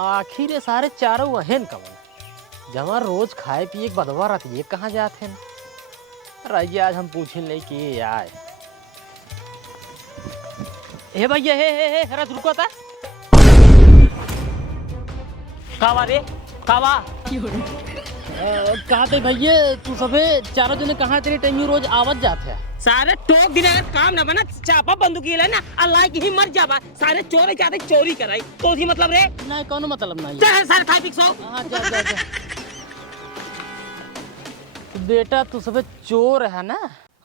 आखिर ये सारे चारों अहन कवन जमा रोज खाए पिए के बदवा रहती है कहाँ जाते हैं। रही आज हम पूछे नहीं कि आए हे भैया हे हरा रुको था कावा रे कावा कहा थे भैया तू सबे चारों जने कहाँ तेरे टाइम रोज आवत जाते हैं सारे टोक दिन काम ना बना चापा बंदूकी ले ना अल्लाह की ही मर जावा सारे चोरी चाहते चोरी कराई तो ही मतलब रे नहीं कौन मतलब नहीं चल सारे खाई पी सो हाँ जा बेटा तू सबे चोर है ना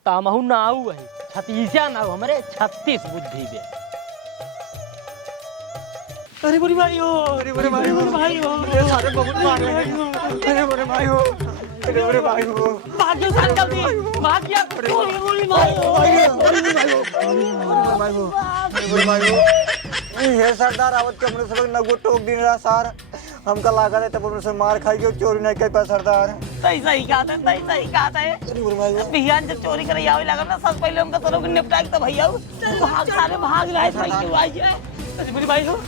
तामहू नाऊ है छत्तीसा नाऊ हमारे 36 बुद्धि बे अरे बुरी भाई हो अरे बुरे भाई हो अरे सारे बहुत मार रहे हैं अरे बुरे भाई हो अरे बुरे भाई हो भाग जाओ सारे जल्दी भाग गया बुरी भाई हो हे सरदार आवत के हमने सब नगो टोक दिन रहा सार हमका लागा है तब हमने मार खाई के चोरी नहीं कर पाया सरदार सही कहा है अरे बुरे भाई हो भैया जब चोरी करे आवे लगा ना सब पहले हमका तोरो के निपटा के तो भैया भाग सारे भाग लाए भाई के आ जाए अरे बुरी भाई हो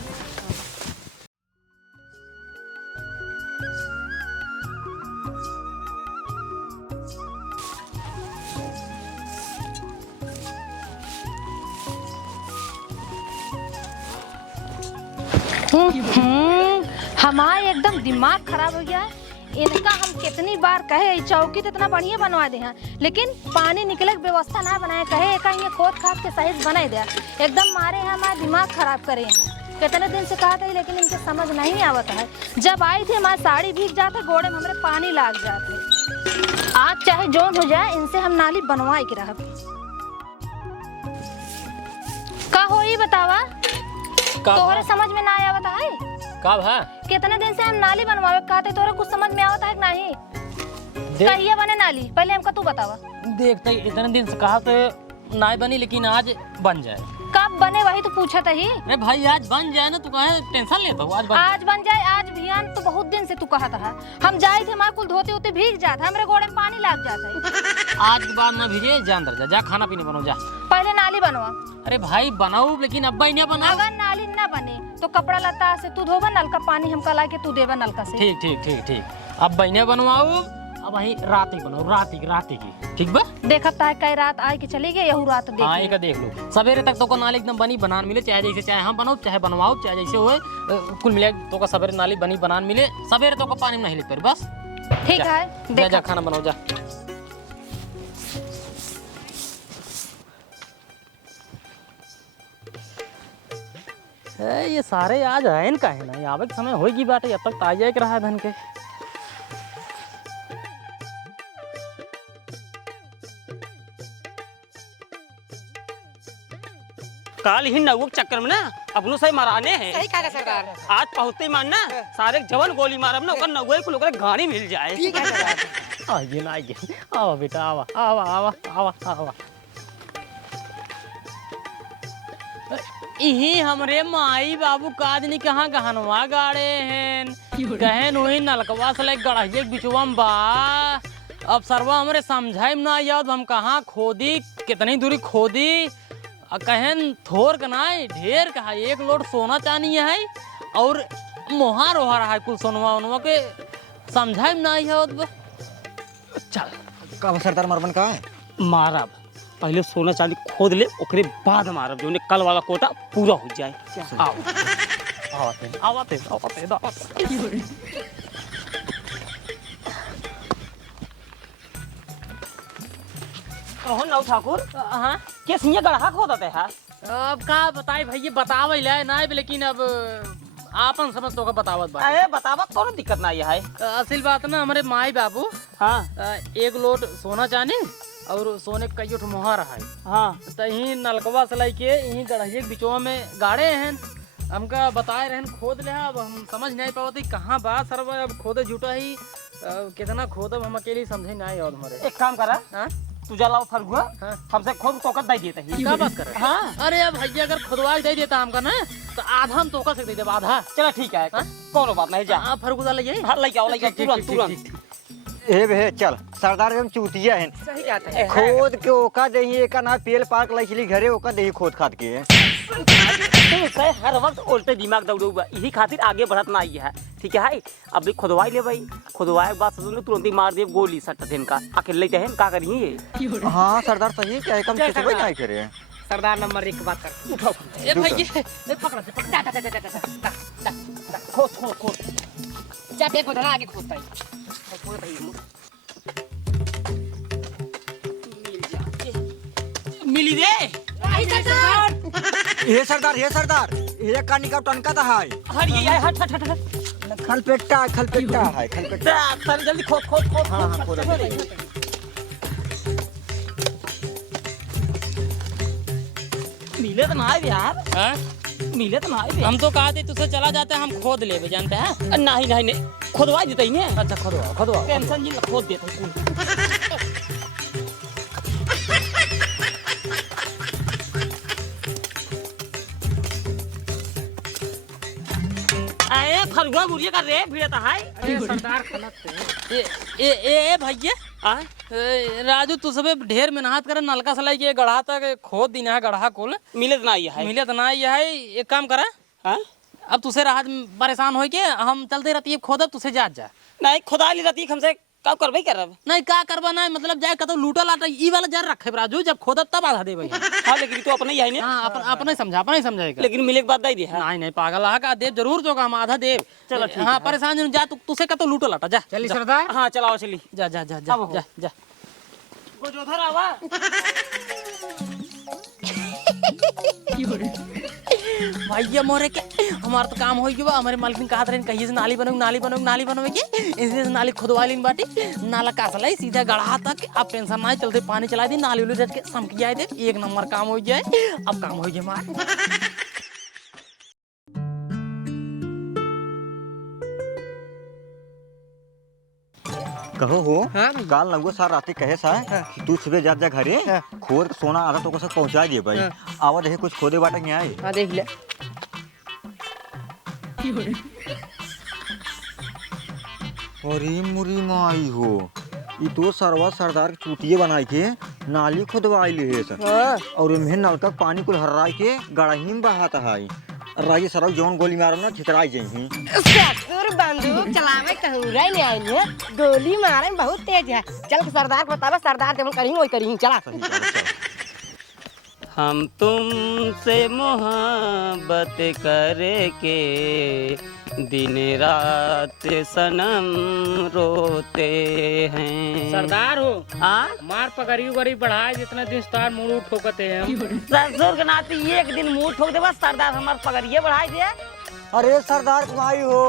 हमारा एकदम दिमाग खराब हो गया है। इनका हम कितनी बार कहे चौकी तो इतना बढ़िया बनवा दे हैं लेकिन पानी निकले की व्यवस्था ना बनाए कहे एक ये खोद खाद के सही बना दे एकदम मारे हैं हमारा दिमाग खराब करे हैं। कितने दिन से कहा था लेकिन इनके समझ नहीं आवता है। जब आई थी हमारी साड़ी भीग जाते घोड़े में हमारे पानी लाग जाते। आज चाहे जोन हो जाए इनसे हम नाली बनवाए के रह का हो ही बतावा तोहरे समझ में ना आवता है कब है कितने दिन से हम नाली बनवावे कहते तोरे कुछ समझ में आवता है कि नहीं कहिए बने नाली पहले हमका तू बतावा देखते इतने दिन से कहा तो नहीं बनी लेकिन आज बन जाए कब बने वही तो पूछा था ही अरे भाई आज बन जाए ना तू कहे टेंशन लेता हूँ आज बन जाए आज भियान तो बहुत दिन से तू कहा था हम जाए थे हमारे कुल धोते होते भीग जाता हमारे घोड़े में पानी लग जाता है आज के बाद ना भीजे जा अंदर जा खाना पीने बनो जा पहले नाली बनवा अरे भाई बनाऊ लेकिन अब्बा ही नहीं बना अगर नाली न बने तो कपड़ा लता से तू धोबा नल का पानी हमका ला के तू देवा नलका से ठीक अब बहने बनवाऊ अब वही रात ही बनाओ रात की ठीक बा देखता है कई रात आए के चली गए यहू रात देख हाँ एक देख लो सवेरे तक तो को नाली एकदम बनी बनान मिले चाहे जैसे चाहे हम बनाओ चाहे बनवाओ चाहे जैसे होए कुल मिले तो का सवेरे नाली बनी बनान मिले सवेरे तो को पानी नहीं ले बस ठीक है जा खाना बनाओ जा ये सारे आज आए न काहे ना आवे के समय होगी बाटे अब तक आ जाए के रहा धन के काल ही नगुक चक्कर में ना अपनों से मराने हैं सही कहा सरदार आज पहुंचते ही मानना सारे जवान गोली मारब ना ओकर नगुए को लोग गाड़ी मिल जाए ठीक है सरदार आइए आवा बेटा आवा यही हमरे माई बाबू कादनी कहाँ गहनवा गाड़े हैं गहन वही नलकवा से गढ़िए बिचवा में बा अब सरवा हमरे समझाए ना याद हम कहाँ खोदी कितनी दूरी खोदी कहन थोर का नहीं ढेर कहा एक लोड सोना चानी है और मोहार ओहार है कुल सोनवा उनवा के समझाए ना याद चल कब सरदार मरबन कहाँ है मारब पहले सोना चांदी खोद ले ओकरे बाद मारब जो कल वाला कोटा पूरा हो जाए आवाते कहो नौ ठाकुर हाँ के सिंह गढ़ा खोदते है अब का बताए भैया बतावे ले नहीं लेकिन अब आपन समझ तो का बतावत बा अरे बतावा कोनो दिक्कत ना है असल बात ना हमारे माई बाबू हाँ एक लोट सोना चांदी और सोने का कई मोहर है हाँ तो यही नलकवा से लेके यही गढ़िए के बिचवा में गाड़े हैं हमका बताए रहन खोद ले अब हम समझ नहीं पावत कहाँ बात सर अब खोदे झूठा ही कितना खोदब हम अकेले समझे नहीं और हमारे एक काम करा हाँ तू जलाओ फरगुआ हाँ हमसे खोद तोकत दे देता है क्या बात कर रहे हाँ अरे अब भैया अगर खुदवा दे देता हमका ना तो आधा हम तोका से दे देब आधा चलो ठीक है कोनो बात नहीं जा हाँ फरगुदा ले हाँ लेके आओ तुरंत ए बे चल सरदार हम चूतिया है सही कहते हैं खोद के ओका दही एक ना पेल पार्क लइचली घरे ओका दही खोद खाद के से हर वक्त उल्टे दिमाग दौड़ूबा यही खातिर आगे बढ़त ना आई है ठीक है। अब भी खुदवाई ले भाई, खुदवाए के बाद सुन तुरंत ही मार दे गोली सट देन का अकेले लेते हैं का करिए। हाँ सरदार सही क्या है कम जय कितने सरदार। नहीं करे सरदार नंबर 1 की बात कर। उठाओ ए भैया ए पकड़ से पकड़ खोद खोद खोद जा देखो धरा आगे खोदता है। खोद भाई मिली रे ये सरदार ये कानी का टनका था है हट ये हट हट हट हट खलपेट्टा है खलपेट्टा सर जल्दी खोद खोद खोद हाँ खोद मिले तो ना है यार, हाँ? मिले तो ना है हम तो कहा थे तुझसे चला जाते हम खोद ले जानते हैं। नहीं नहीं नहीं खुदवा देते ही नहीं। अच्छा खोदवा टेंशन जी खोद देते हैं। अरे फरुआ बुढ़िया का रे भिड़े तो है। अरे सरदार गलत है। ए भैया राजू तू सब ढेर मेहनत करे नलका सलाई के गढ़ा तक खोद दिन है गढ़ा कुल मिले तो ना ये है। मिले तो ना ये है। एक काम करा हाँ? अब तुझसे राहत परेशान हो के हम चलते रहती है खोदब तुझसे जा नहीं खुदा ली रहती हमसे का करबे करब। नहीं का करबा नहीं मतलब जाए कतो लूटा लाटा ई वाला जर रखे राजू जब खोदब तब आधा दे भाई। हाँ लेकिन तू अपने ही है ना। हाँ अपने समझाएगा। लेकिन मिले के बाद दे दे। नहीं पागल है का देव जरूर जो हम आधा देव। चलो ठीक हाँ है। परेशान जा तुझसे कतो लूटा लाटा जा चलिए सरदार। हाँ चलाओ चली जा जा जा जा जा जा गोजोधर आवा। भैया मोरे के हमारा तो काम हो गया। हमारे मालिक कहा था कहीं से नाली बनोगे के इसलिए से नाली खुदवा ली बाटी नाला कासलाई सीधा गढ़ा तक। अब टेंशन ना चलते पानी चला दी नाली उली रट के समक जाए दे एक नंबर काम हो जाए। अब काम हो गया हमारा। कहो हो हाँ काल लगो सार राती कहे सा तू सुबह जा घरे खोद सोना आधा तो को पहुंचा दे भाई आवा देखे कुछ खोदे बाटा नहीं आए हाँ देख ले। अरे मुरी माई हो ये तो सरवा सरदार के चूतिए बनाई के नाली खुदवाई ले है सर हाँ और इन्हें नलका पानी को हर्रा के गड़ही में बहाता है राजी सरव जौन गोली मारो ना छितराई जही ससुर बंदूक चलावे कहूँ रही नहीं आई है गोली मारे में बहुत तेज है। चल सरदार को बतावा सरदार जब करी वही करी चला। हम तुमसे मोहब्बत करके दिन रात सनम रोते हैं। सरदार हो हाँ मार पकड़ी उगड़ी बढ़ाए जितना दिन स्टार मुड़ ठोकते हैं हम। ससुर के नाते एक दिन मुंह ठोक दे बस सरदार हमार पगड़िए बढ़ाई दे। अरे सरदार कमाई हो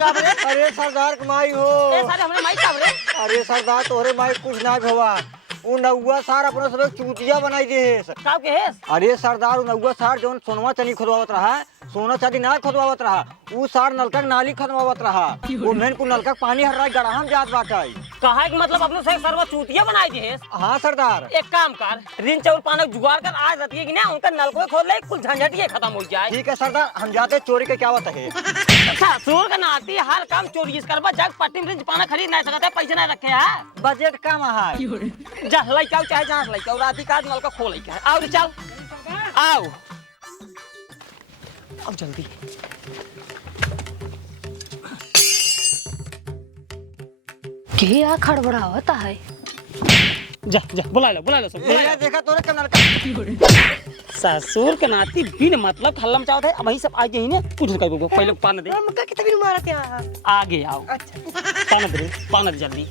अरे सरदार कमाई हो ए सारे हमने माई काब रे। अरे सरदार तोहरे माई कुछ ना भवा उ नौवा सार अपने सब चूतिया बनाई दे है काब के हेस। अरे सरदार उ नौवा सार जौन सोनवा चनी खुदवावत रहा सोना चांदी ना खुदवावत रहा उ सार नलका के नाली खुदवावत रहा वो मेन को नलका पानी हर रात गड़ाहम जात बाटाई कहा कि मतलब अपने से सर्व चूतिया बनाई दे हेस। हाँ सरदार एक काम कर रिन चाउर पानी जुगाड़ कर आज रहती है कि ना उनका नल को खोल ले कुल झंझट ये खत्म हो जाए। ठीक है सरदार हम जाते चोरी के क्या बात है ससुर के नाती हर काम चोरी करबा जग पट्टी में पाना खरीद नहीं सकते पैसे नहीं रखे है। बजट कम है जा लइका चाहे जहाँ लइका राती का नल का खोल के आओ रे चल आओ अब जल्दी। क्या खड़बड़ावता है। जा जा बुला लो सब ये देखा तोरे के नलका ससुर के नाती बिन मतलब हल्लम चाहते अब वही सब आ गई ने कुछ कर पहले पान दे हम का कितनी मारते हैं। आगे आओ। अच्छा पान दे जल्दी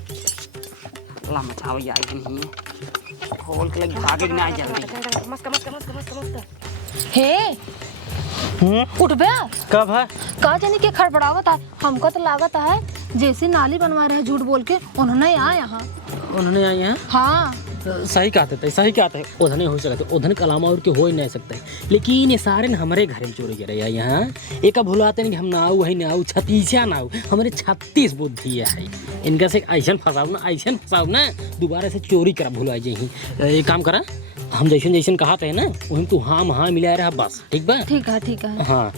ला मचाओ ये आई नहीं खोल के लगी आगे नहीं आई जल्दी। मस्त हे उठ बे कब है का जानी के खड़बड़ावत है। हमको तो लागत है जैसे नाली बनवा रहे हैं झूठ बोल के उन्होंने आए यहाँ। उन्होंने आई हैं। हाँ सही कहते हैं उधर नहीं हो सकते उधर के अलावा और के हो ही नहीं सकते। लेकिन ये सारे न हमारे घर में चोरी करे यहाँ एक भुलाते नहीं कि हम ना आऊ वही ना आऊ छतीसा ना आऊ हमारे 36 बुद्धि है इनका से ऐसा फंसाओ ना दोबारा से चोरी करा भुला जाही। एक काम करा हम जैसन कहा थे ना वही तू हाँ मिला रहा बस ठीक बा। ठीक है हाँ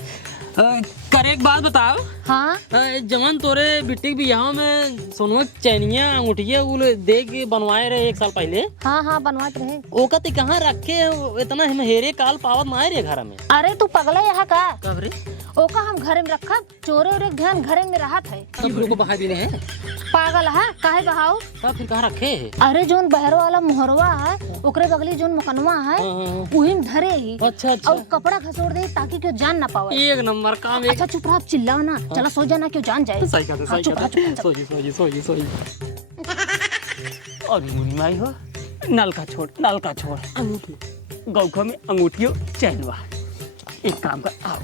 करे एक बात बताओ, हाँ जवन तोरे बिट्टी के बियाह में सोनुआ चैनिया अंगूठिया वो देख के बनवाए रहे 1 साल पहले, हाँ हाँ बनवाते रहे। ओका ते कहाँ रखे इतना हम हेरे काल पावत ना रे घर में। अरे तू पगला यहाँ का? कब रे? ओका हम घरे में रखा, चोरे उरे के ध्यान घरे में रहा है। सब लोग को बहा दिए हैं। पागल है काहे बहाऊ? तब फिर कहाँ रखे है? अरे जोन बहरो वाला मोहरवा है ओकरे बगली जोन मकनवा है वही में धरे ही। अच्छा अच्छा, और कपड़ा घसोड़ दे ताकि क्यों जान ना पावे। एक नंबर काम। अच्छा चुप रहा, चिल्लाओ ना, चला सो जाना क्यों जान जाए। सही कहते, सही कहते। सोई। और मुनी माई हो, नल का छोड़ अंगूठी गौखा में अंगूठियों चैनवा। एक काम कर, आओ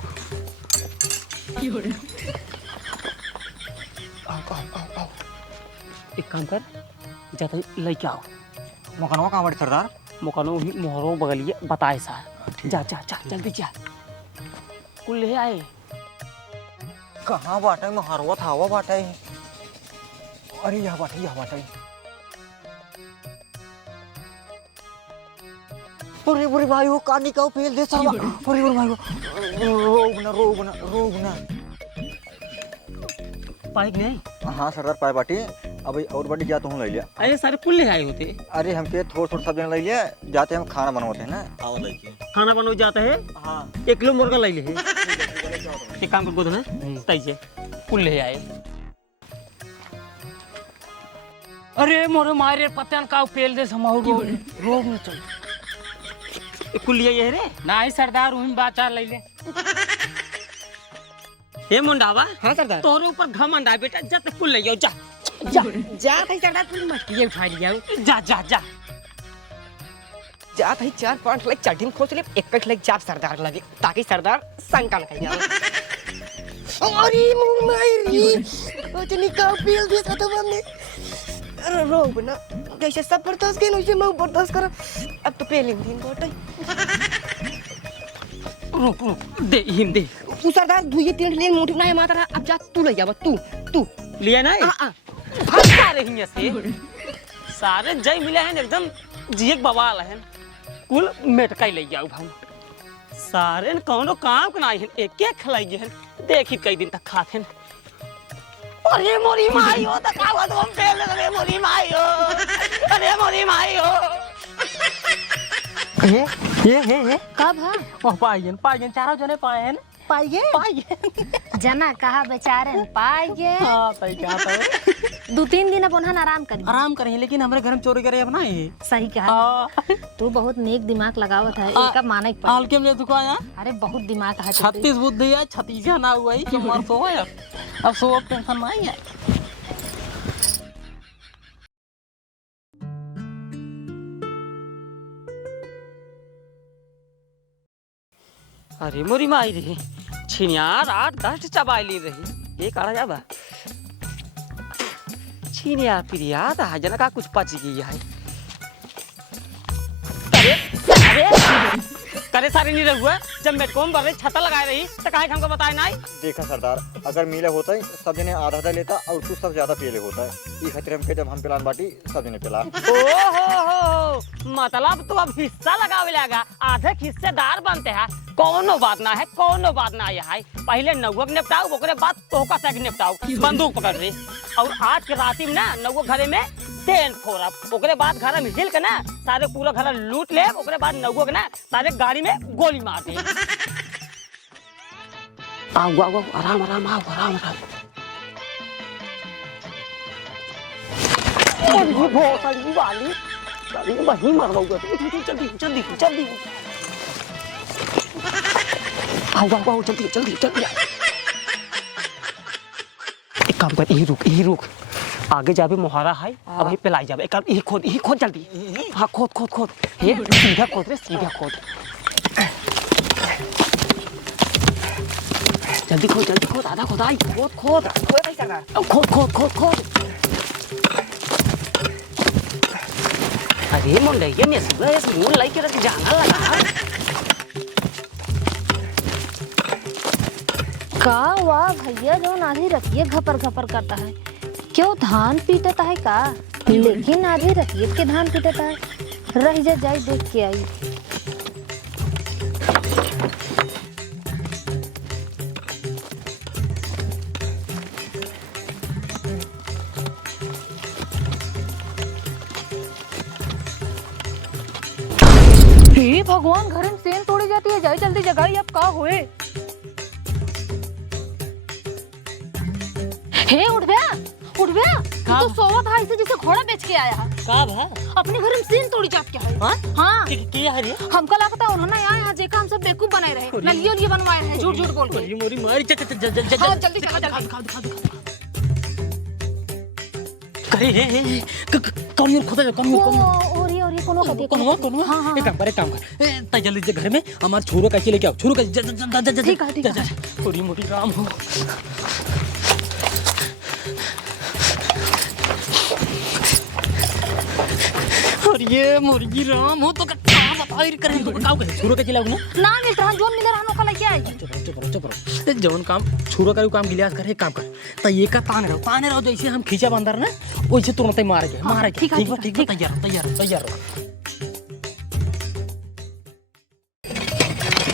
एक काम कर, जाता लेके आओ। मकनवा कहाँ बाटे सरदार? मकानों भी मोहरों बगलिए बताए सा। जा जल्दी जा, कुल ले आए। कहाँ बाटे? महरवा थावा बाटे। अरे यहाँ बाटे। अरे भाई वो कानी का पेल दे सावा। अरे भाई वो रोग ना। पाइक नहीं? हाँ सरदार पाए बाटी। अभी और बड़ी जाते हूँ ले लिया। अरे सारे कुल ले आए होते। अरे हमके थोड़ा सब जन ले लिया, जाते हम खाना बनवाते हैं ना। आओ लेके खाना बनवा जाता है। हाँ 1 किलो मुर्गा ले ले। एक काम कर गोद ना तैसे कुल ले आए। अरे मोरे मारे पत्तन का पेल दे समाऊ रोग में चल। कुल लिया ये रे? नहीं सरदार वही बात चार ले ले। हे मुंडावा, हाँ सरदार। तोरे ऊपर घमंड है बेटा, जा कुल ले आओ। जा भाई सरदार, तू मत ये उठा लिया। जा जा भाई 4-5 लाख चढ़ी में खोज ले, 1 लाख जाप सरदार लगे ताकि सरदार शंका न कहीं जाए। अरे मुंह मारी ओतनी का पील दे तो हमने। अरे रोग ना जैसे सब बर्दाश्त के वैसे मैं बर्दाश्त कर। अब तो पहले दिन गोटे रुक दे हिम दे। तू सरदार 2-3 लेन मोटी ना है माता। अब जा तू ले जावा, तू लिया ना? भाग सारे हिंगे से सारे जय मिले हैं एकदम जियक बवाल है। कुल मेटकाई ले जाओ हम सारे कौनो काम कनाई है, एक खलाई है। देखी कई दिन तक खाते हैं। अरे मोरी माई हो तो का बात हम फेल रे मोरी माई हो। अरे मोरी माई हो। ये कब है? पाइयन चारों जने पाए हैं। जना कहा बेचारे पाए गे। हाँ सही कहा था। 2-3 दिन अब उन्हें आराम करी। आराम करें, लेकिन हमारे घर में चोरी करे अपना ही। सही कहा। तू बहुत नेक दिमाग लगावत है, एक माने पर। हल्के में दुका है। अरे बहुत दिमाग है। 36 बुद्धि है, 36 ना हुआ ही कि मर सो है। अब सो अब टेंशन नहीं है। अरे मोरी माई रे छिनियार 8-10 चबाई ली रही। एक आड़ा जाबा छिनियार पिरिया था जना का कुछ पच गई है। करे सारे नहीं रहुआ जब मेटकोम भरे छता लगाए रही तो काहे हमको बताए नहीं? देखा सरदार, अगर मिले होता है सब जने आधा लेता और तू सब ज्यादा पीले होता है। ये खतरे में जब हम पिलान बाटी सब जने पिला। ओहो मतलब तो अब हिस्सा लगावे लगा, आधे हिस्सेदार बनते हैं। कोनो बात ना है, कोनो बात ना है। पहले नौगो के निपटाओ, ओकरे बाद तोहका से निपटाओ। बंदूक पकड़ रही और आज के राती में ना नौगो घरे में तेल फोड़ब, ओकरे बाद घर में हिल के ना सारे पूरा घर लूट ले, ओकरे बाद नौगो के ना सारे गाड़ी में गोली मार दे। आओ आराम आराम। ये बहुत सारी वाली वही मर रहा जल्दी आओ जल्दी एक काम कर, यही रुक आगे जाबे मोहरा है। अब ही पिलाई जाबे। एक यही खोद जल्दी। हाँ खोद हे सीधा खोद रे, सीधा खोद। जल्दी खोद आधा खोदाई। खोद भाई सरदार। खोद। अरे मुंडैया ने सुबह इस मुंह लाई के रख जाना लगा। का वाह भैया जो आधी रतिये घपर करता है, क्यों धान पीटता है का? लेकिन आधी रतिये के धान पीटता है। रह जाए देख के आई। हे भगवान, घर में सेन तोड़ी जाती है। जाए जल्दी जगाई, अब का होए। हे उठ गया, उठ गया। तो सोवत है ऐसे जैसे घोड़ा बेच के आया है। का भा अपने घर में सेन तोड़ी जात क्या है? हाँ? हाँ। के हरे हमको लगता है उन्होंने आए हैं जेका हम सब बेवकूफ बनाए रहे, नलियो लिए बनवाए हैं झूठ झूठ बोल के। मोरी मोरी मारी हाँ, जल्दी चलो जल्दी। करे हे कौन और खोदा कौन और ये कोनो का देखो। कौन हाँ, हाँ, एक काम करे ता जल्दी से घर में हमारे छोरो कैसे लेके आओ। छोरो कैसे ठीक है। मोरी मोरी राम हो। और ये मुर्गी राम हो तो का बता ही करे तो का करे छोरो कैसे लाओ ना मिल रहा जोन मिले रहनो का लेके आएगी। चुप रहो जवन काम छोरो करू काम गिलास करे काम कर त ये का ताने रहो जैसे हम खींचा बंदर ना वैसे तुरंत ही मार के ठीक है तैयार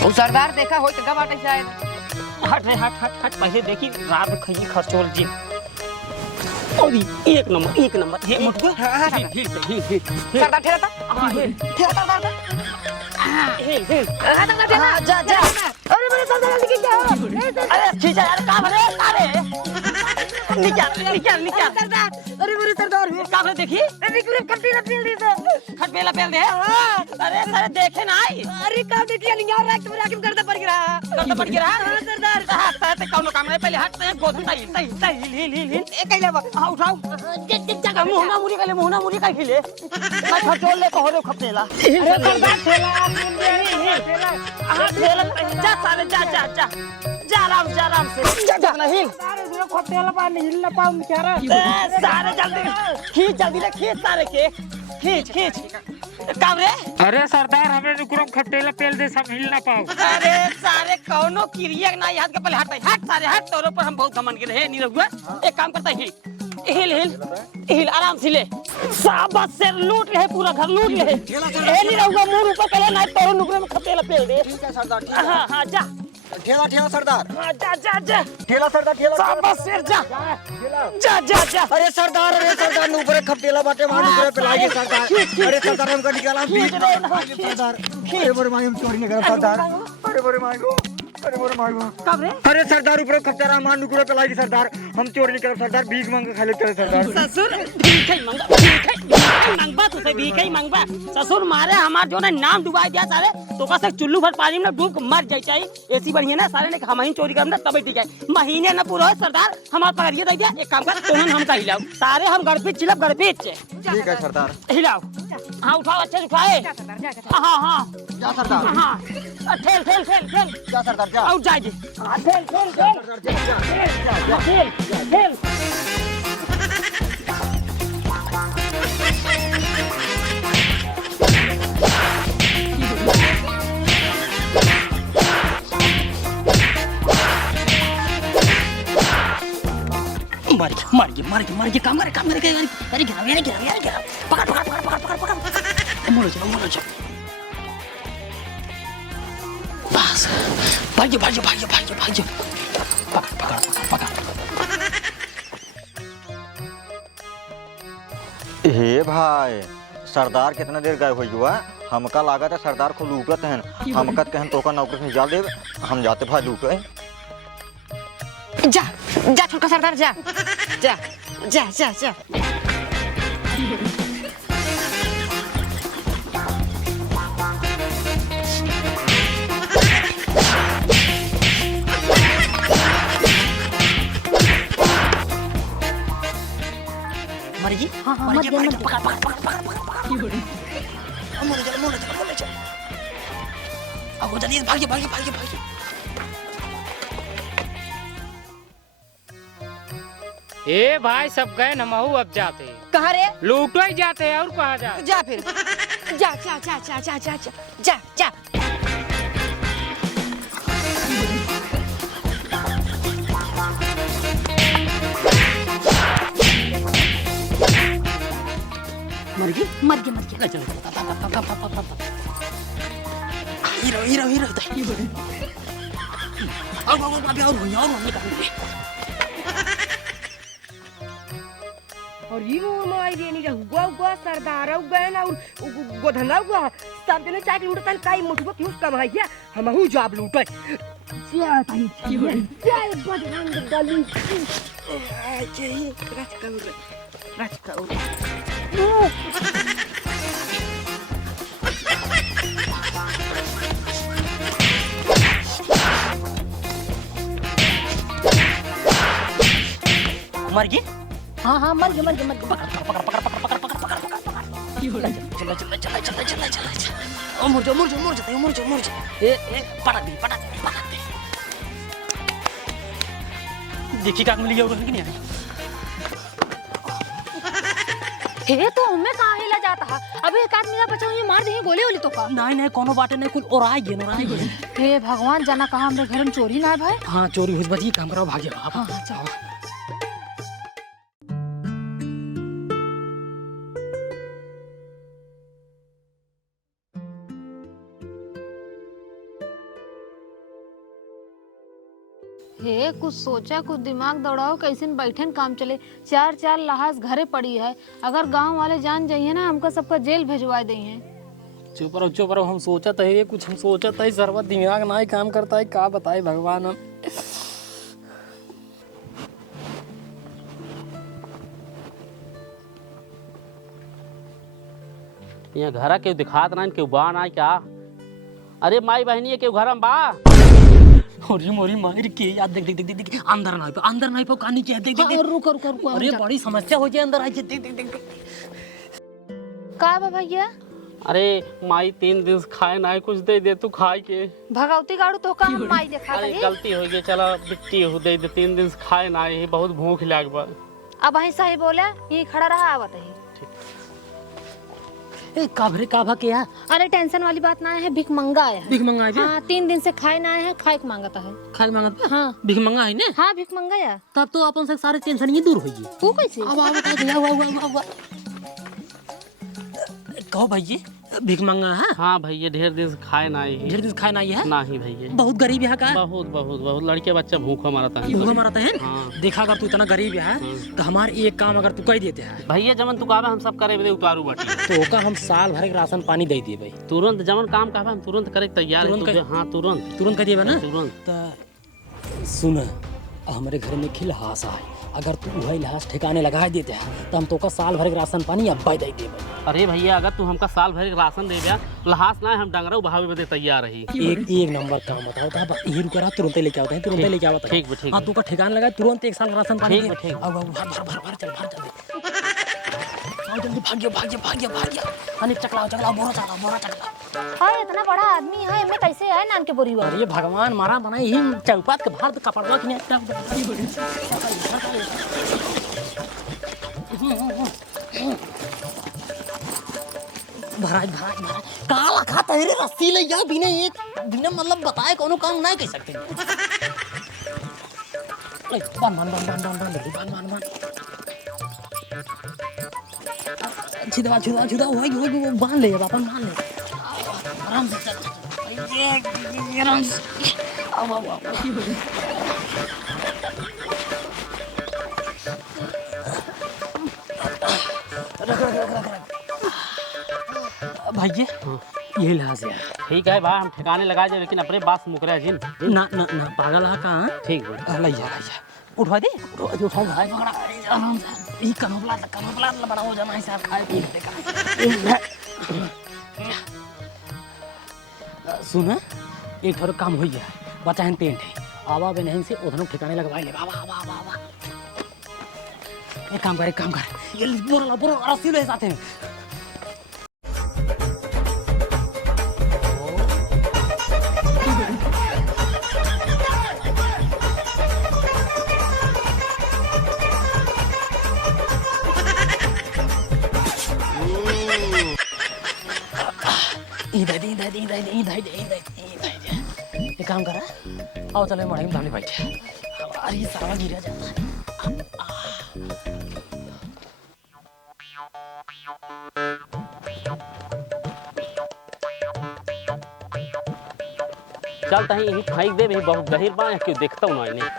ओ सरदार देखा हो तो बाटे शायद। हट पहले देखी रात में खई खरचोल जी। और एक नंबर हे मुटको सरदार ठेला था। हां हे सरदार जा अरे मेरे सरदार लेके जाओ। अरे खींचा यार का भरे निकाल सरदार, अरे मेरे सरदार का भरे देखी अरे पूरे खट्टीला पेल दी तो खटबेला पेल दे। अरे सारे देखे ना आई। अरे का देखिए लिंगार राख तो राख करता पड़ गिरा। हां सरदार हट कौन काम नहीं पहले हट गोद हिल एक कैला बा उठाओ जगह मोहना मुरी का खिले मैं खटोल ले को खपतेला। अरे सरदार ठेला जा साले जा आराम से जा नहीं सारे खट्टेला पा नहीं हिल ना पाऊं बेचारा। सारे जल्दी खींच सारे के खींच काम रे। अरे सरदार हमें रुकरम खट्टेला पेल दे सब हिल ना पाओ। अरे सारे कौनो क्रिया ना हाथ के पहले हट सारे हट तोरो पर हम बहुत घमंड के रहे नहीं रहुआ। एक काम करता हिल आराम से ले शाबाश से लूट ले पूरा घर लूट ले नहीं रहुआ मुंह ऊपर करे ना तोरो नुकरे में खतेला पेल दे। ठीक है सरदार ठीक हां जा ठेला सरदार हां जा ठेला सरदार शाबाश से जा। अरे सरदार ऊपर खपटेला बाटे मार ऊपर पे लागे सरदार। अरे सरदार हमको निकाला सरदार। अरे बड़े माई हम चोरी नहीं कर सरदार। अरे बड़े माई कब रे अरे सरदार ऊपर खपटेला मार नुकुरे पे लागे सरदार। हम चोरी नहीं कर सरदार भीख मांग के खा लेते सरदार। ससुर भीख ही मांगबा तुसे भीख ही मांगबा। ससुर मारे हमार जो ना नाम डुबाई दिया सारे तो का से चुल्लू भर पानी में डूब के मर जाई चाहिए। ऐसी बढ़िया ना सारे ने हम ही चोरी करम ना तब ठीक है महीने ना पूरा सरदार हमार पकड़िए दे दिया। एक काम कर तोहन हम का हिलाओ सारे हम गड़पीट चिलप गड़पीट ठीक है सरदार हिलाओ। हां उठाओ अच्छे से उठाए। हां जा सरदार हां ठेल जा सरदार जा आउट जाए दे। ठेल मार के काम करे अरे गिरा पकड़ मोलो चलो बस भाग जा पकड़। हे भाई सरदार कितना देर गए हुआ हमका लागत है सरदार को लूकत हैं हमका कहन तो का नौकर से जाल दे हम जाते भाई लूके। जा छोटका सरदार जा। मर जा अब जल्दी भाग जा। ए भाई सब गए न महू अब जाते कहाँ रे लूटो ही जाते हैं और कहाँ जाते। जा फिर जा मर गई चलो हीरो और ये वो माई देनी का हुआ सरदार गए ना और गोधना हुआ सब जने चाय लूटता काई मुठबो क्यों कमाइया हमहू जॉब लूटे चाय ताई चाय बदरंग गली चाहिए राजकौर मर गई। हाँ हाँ मर गया मर गया मर गया मुड़ जा ए पटक दे देखी का मिल गया कि नहीं हे तो हमें कहाँ हिला जाता है अबे एक आदमी बचा ये मार दी गोले वाली तो का नहीं कोनो बाटे नहीं कुल ओराई गे हे भगवान जाना कहा हमरे घर में चोरी ना है भाई। हाँ चोरी हुई बची काम करो भागे हाँ हाँ चलो। हे कुछ सोचा कुछ दिमाग दौड़ाओ कैसे बैठे काम चले। चार चार लहाज घरे पड़ी है अगर गांव वाले जान जाइए ना हमको सबका जेल भेजवा दी है। चुप रहो हम सोचा था ये कुछ हम सोचा था सर्वत दिमाग ना ही काम करता है का बताए भगवान हम। यहाँ घरा के दिखात ना के बा ना क्या। अरे माई बहनी के घर में बा अरे मोरी मार के याद देख देख देख देख अंदर नहीं पो कहानी के देख देख रुक रुक रुक अरे बड़ी समस्या हो जाए अंदर आई देख देख देख का बा भैया। अरे माई 3 दिन से खाए ना कुछ दे दे तू खाए के। भगवती गाड़ू तो का माई देखा अरे रही। गलती हो गई चला बिट्टी हो दे 3 दिन से खाए ना ये बहुत भूख लाग बा। अब वहीं सही बोला ये खड़ा रहा आवत है। काभरे काभा के है। अरे टेंशन वाली बात ना है भीख मंगा आया है। भीख मंगा है हाँ 3 दिन से खाए ना है खाए के मांगता है। खाए मांगत पे? हाँ भीख मंगा है ना। हाँ भीख मंगाया तब तो अपन से सारे टेंशन ये दूर होगी। तू कैसे अब आओ हुआ कहो भैया भीख मंगा है। हाँ भैया ढेर दिन से खाए ना ये। ढेर दिन खाए ना है ना ही भैया बहुत गरीब है का। बहुत लड़के बच्चा भूखा मरता है। भूखा मरता है। हाँ। देखा अगर तू इतना गरीब है तो हमारे एक काम अगर तू कर देते हैं भैया जमन तू कहबा हम सब करे उतारू बाटी तो ओका हम साल भर के राशन पानी दे दिए भाई। तुरंत जमन काम कहबा हम तुरंत करे तैयार है तुझे। हाँ तुरंत कर दिए ना तुरंत। तो सुन हमारे घर में खिलहास है अगर तू वही लहास ठिकाने लगा देते हैं तो हम तो का साल भर के राशन पानी अब दे दे। अरे भैया अगर तू हमका साल भर के राशन दे दिया लहास ना हम डंगरा बहावे बदे तैयार रही। एक नंबर काम बताओ तो ये रुक रहा तुरंत लेके आओ तुरंत लेके आओ। ठीक ठीक। हाँ तू का ठिकाना लगा तुरंत 1 साल राशन पानी ठीक दे। अब भर चल आओ जल्दी भाग अने चकला बोरा चकला। अरे इतना बड़ा आदमी है मैं कैसे है नान के बोरी हुआ। अरे भगवान मारा बनाई ही चौपात के बाहर तो कपड़वा की भरा काला खाता है रे रस्सी ले जा बिना मतलब बताए कोनो काम नहीं कर सकते। बांध छुदा होई बांध ले बापन बांध ले आराम से चल आराम से आओ रख भैया ये लिहाज है। ठीक है भाई हम ठिकाने लगा दे लेकिन अपने बात मुकरा जिन ना पागल है कहाँ। ठीक है ले जा उठवा दे उठा भाई पकड़ा आराम से। ई कनोबला बड़ा हो जाना हिसाब खाए पी देखा। सुन एक थोड़ा काम हो गया बचा है टेंट है आवा बे नहीं से उधर ठिकाने लगवा ले बाबा एक काम कर ये बोरा रस्सी ले साथ में। इधर एक काम करा आओ चले मढ़ाई में धाने बैठे। अरे सारा गिरा जाता है। चल तही यही फेंक दे भाई बहुत गहीर बा क्यों देखता हूँ नहीं।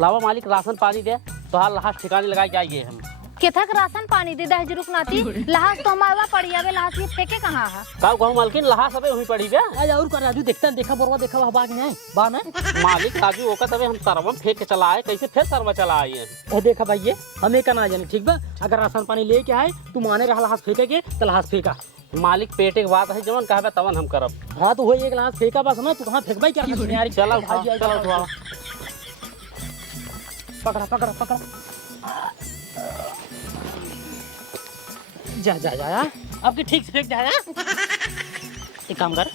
लावा मालिक राशन पानी दे तो हाल लहास ठिकाने लगाए जाइए हम। केथक राशन पानी दे दे जुरुक नाती लहास तो हमारा पड़ी आवे लहास ये फेंके कहाँ है? काऊ कहूँ मालकिन लहास अबे वहीं पड़ी बे। आज और कर राजू देखता देखा बोरवा देखा बाग नहीं बा ना मालिक राजू ओका तबे हम सरवम फेंक के चला आए, कैसे फिर सरवा चला आए हैं। ओ देखा भाई ये हमें का ना जाने ठीक बा। अगर राशन पानी लेके आए तू माने रहा लहास फेंके के तो लहास फेंका। मालिक पेटे के बात है जवन कहबे तवन हम करब। हाँ तो वही एक लहास फेंका बस ना तू कहाँ फेंकबाई क्या यार। चला उठा चला उठवा। पकड़ा पकड़ा पकड़ा जा जा जा अब की ठीक से फेंक जाएगा। एक काम कर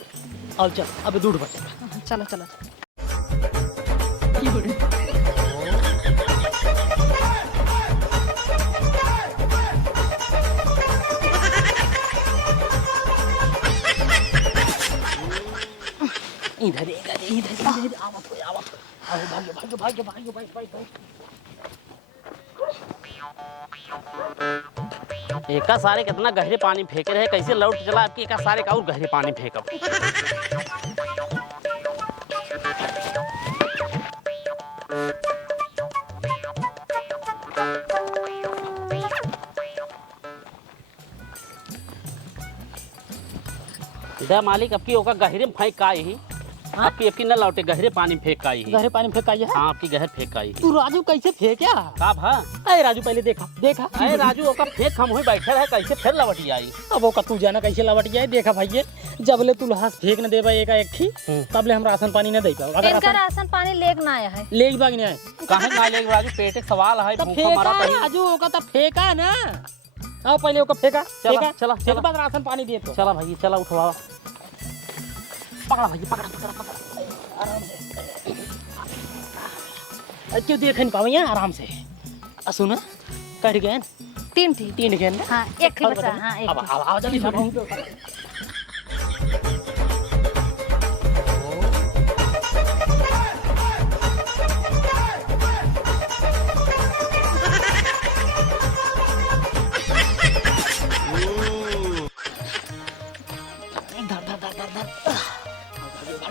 और चल अब दूध बचा। चलो चलो इधर इधर इधर इधर आवत आवत भाग्य भाग्य भाग्य भाग्य भाग्य भाग्य एका सारे कितना गहरे पानी फेंके रहे, कैसे लौट के चला आपकी एका सारे का और गहरे पानी फेंकब। दे मालिक अब की ओका गहरे में फेंक का ही आपकी न लौटे गहरे पानी में फेंक का ही। गहरे पानी में फेंका है। हाँ आपकी गहर फेंक का ही। तू राजू कैसे फेंका? का भा अरे राजू पहले देखा देखा। अरे राजू ओका फेंक हम हुई बैठे रहे, कैसे फिर लवटी आई। अब वो तू जाना कैसे लवट जाए। देखा भाई जब ले तू लहास फेंक न देबा एक थी तब ले हम राशन पानी न दे पाओ। अगर इनका राशन पानी लेके ना आया है। ले बाग नहीं आए काहे ना ले राजू पेटे के सवाल है, तो भूखा मरा फेंका तही। राजू ओका तो फेंका ना। आओ पहले ओका फेंका चला चला एक बाद राशन पानी दे तो चला भाई चला उठवा। पकड़ा भाई पकड़ा पकड़ा पकड़ा आराम से। क्यों देख नहीं पावे यहाँ आराम से। सुना कट गए तीन थी। तीन गए ना। हाँ एक थी बचा। हाँ एक अब थी। अब जल्दी सब हम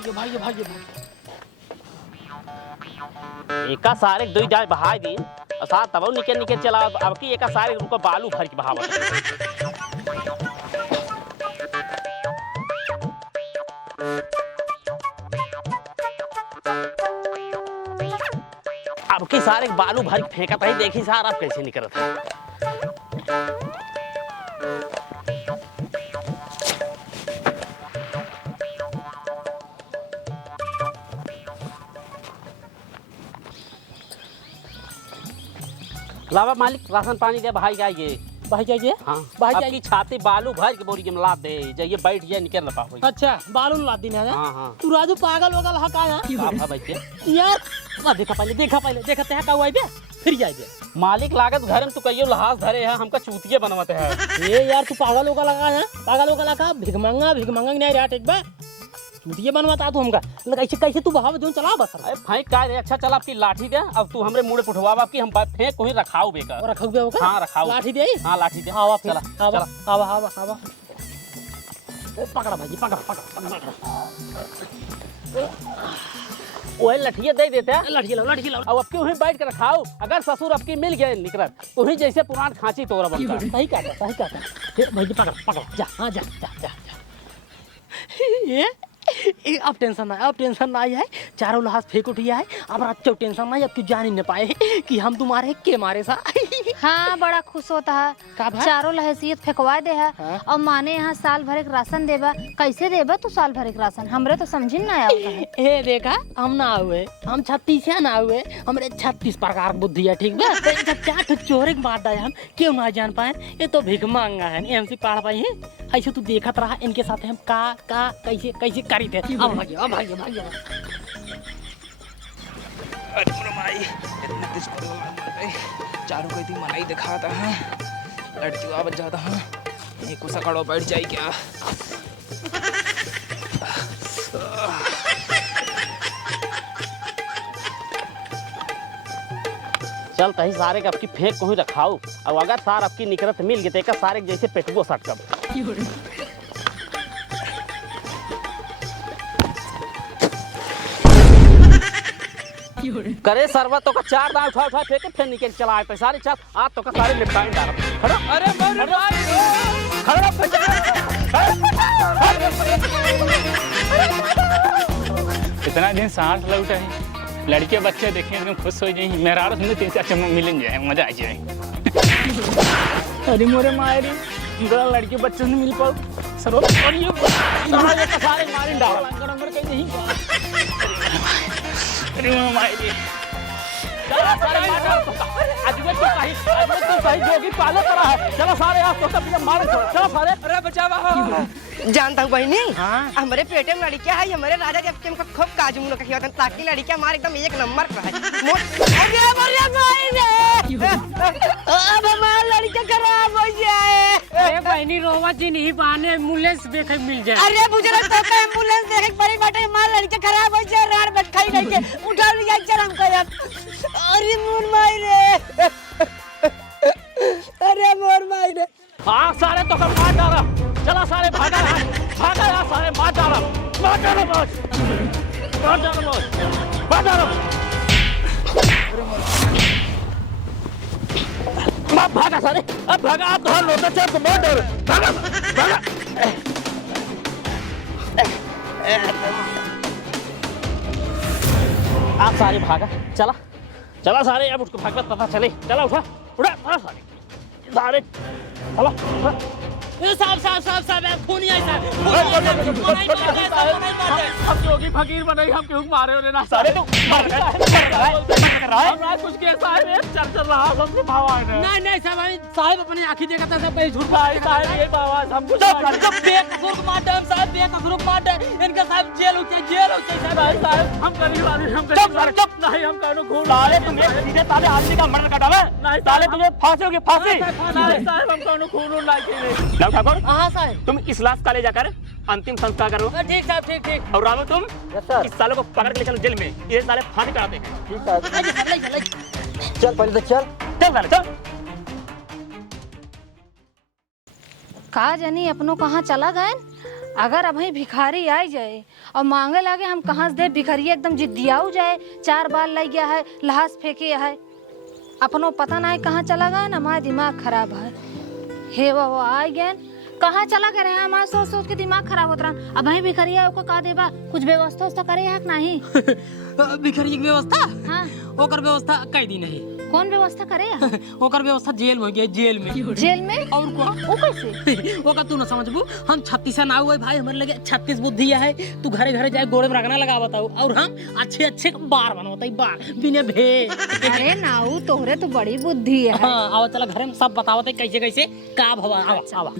पे भाग्य भाग्य एका सारे दुई जाय बहाय दी और साथ तब निके निके चला। अब की एका सारे उनको बालू भर के बहावत। अब की सारे बालू भर के फेंका था, देखी सार अब कैसे निकलत है। लावा मालिक राशन पानी दे भाई जाइए। भाई जाइए। हाँ भाई आपकी जाइए। छाती बालू भर के बोरी में लाद दे जाइए, बैठ जाए निकल ना पाओ। अच्छा बालू लाद दी ना। हाँ हाँ तू राजू पागल वगल हका है आप बैठिए। यार। देखा पहले देखते हैं का हुआ बे फिर जाए बे। मालिक लागत घर में तू कहियो लहास धरे है, हमका चूतिये बनवाते है। ये यार तू पागल होगा लगा है। पागल होगा लगा भिगमंगा नहीं रहा एक बार चूतिये बनवाता तू हमका लगा ऐसे कैसे तू बहाव जोन चला बस। अरे फेंक का रे, अच्छा चल आपकी लाठी दे। अब तू हमरे मुड़े पुठवा आपकी हम फेंक कोई रखाओ बेकर। और रखो बे होगा। हाँ रखाओ। लाठी दे। हाँ लाठी दे। आवा चला आवा चला। आवा आवा आवा पकड़ा भाई पकड़ा पकड़ा वही लठिया दे देते हैं। लड़की लाओ। अब आपकी वहीं बैठ के रखाओ। अगर ससुर आपकी मिल गए निकलत तो ही जैसे पुरान खांची तोरा बनता। सही कहता भाई पकड़ा जा। हाँ जा जा जा ये अब टेंशन ना है। चारों लहास फेंक उठिया है। अब रात टेंशन नहीं। अब तू जान ही न पाए कि हम तुम्हारे के मारे सा। हाँ बड़ा खुश होता है। का भाई? चारों लहसियत फेंकवा दे है। हाँ? और माने यहाँ साल भर के राशन देबा। कैसे देबा तू साल भर के राशन? हमरे तो समझ ना आया ए देखा हम ना हुए हम 36 ना हुए। हमरे 36 प्रकार की बुद्धि है ठीक बा। चार ठो चोरे के मार हम क्यों ना जान पाए। ये तो भिख मांगा है एमसी पढ़ पाई है। ऐसे तू देखत रहा इनके साथ हम का कैसे कैसे करी थे। अब भाग्य अरे मेरा माई इतना तेज चारों को इतनी मनाई दिखाता है। लड़की आवत जाता है ये कुछ कड़ो बैठ जाए क्या। चल तही सारे के आपकी फेंक को ही रखाओ। अब अगर सार आपकी निकलत मिल गए तो सारे जैसे पेटबो सटकब। करे सरवा तो का 4 दांव उठा उठा फेंके फिर निकल चला आए सारे चल आज तो का सारे निपटाएं डाल खड़ा अरे मोर माई खड़ा इतना दिन साथ लौटा है लड़के बच्चे देखे एकदम खुश हो जाए मेरा सुनने 3 4 मिल जाए मजा आ जाए। अरे मोरे मायरी मेरा लड़के बच्चे से मिल पाओ सरो और ये सारे मारे डाल अंगर कहीं नहीं। अरे मोरे मायरी जोगी पाले पड़ा है चलो सारे आप तो मार चलो सारे अरे बचावा जानता हूँ बहनी हमारे पेटे में लड़कियां है हमारे राजा जब हमको खूब काजू मुनो खिलाते हैं ताकि लड़कियां हमारे एकदम 1 नंबर पर है अब हमारा लड़का खराब हो जाए। अरे बहनी रोवा जी नहीं पाने एम्बुलेंस देखे मिल जाए। अरे बुजुर्ग तो का एम्बुलेंस देखे बड़ी बाटे हमारा लड़का खराब हो जाए रात बैठ खाई नहीं के उठा लिया चल हमको यार। अरे मोर माई रे अरे मोर माई रे हाँ सारे तो कर मार डाला चला सारे भागा यार सारे मार डाला बस मार डाला भागा सारे अब भागा आप तो लोटा चल मार डाल भागा आप सारे भागा चला सारे अब उसको भागना पता चले चला उठा सारे चला साहब खून आई साहब हम जोगी फकीर बने हम क्यों मारे हो ना सारे तो कुछ कैसा है चल रहा हमसे भावा है नहीं साहब अपनी आंखी देखा था सब झूठ साहब ये बाबा हम कुछ बेकसूर मार दे साहब बेकसूर मार दे इनका साहब जेल होते साहब हम गरीब आदमी हम चुप नहीं हम कानून घूर साले तुम एक सीधे साले आदमी का मर्डर कटावे नहीं साले तुम्हें फांसी होगी फांसी नहीं साहब हम कानून घूर नहीं ठाकुर हाँ साहब तुम इस लाश का ले जाकर अंतिम संस्कार करो ठीक साहब ठीक और रामू तुम इस सालों को पकड़ के चलो जेल में ये साले फांसी कराते हैं चल पहले तो चल का जानी अपनों कहाँ चला गए। अगर अभी भिखारी आई जाए और मांगे लगे हम कहाँ से दे भिखारी एकदम जिद्दियाऊ जाए 4 बार लग गया है लहास फेंके है अपनों पता नहीं कहाँ चला गए हमारा दिमाग खराब है। हे बाबा आ गए कहाँ चला गए रहे हमारा सोच के दिमाग खराब होता रहा। अब वही भिखारी ओको का देबा कुछ व्यवस्था करे है कि नहीं। भिखारी की व्यवस्था हाँ ओकर व्यवस्था कई दिन है कौन व्यवस्था करे ओकर व्यवस्था जेल हो गया जेल में और वो कैसे ओकर तू ना समझबू हम 36 ना हुए भाई हमारे लगे 36 बुद्धि है तू घरे घरे जाए गोड़े में रगना लगा बताओ और हम अच्छे बार बनवाते बार बिना भे अरे नाऊ तोहरे तो बड़ी बुद्धि है। हाँ आवा चला घरे में सब बतावते कैसे का भवा आवा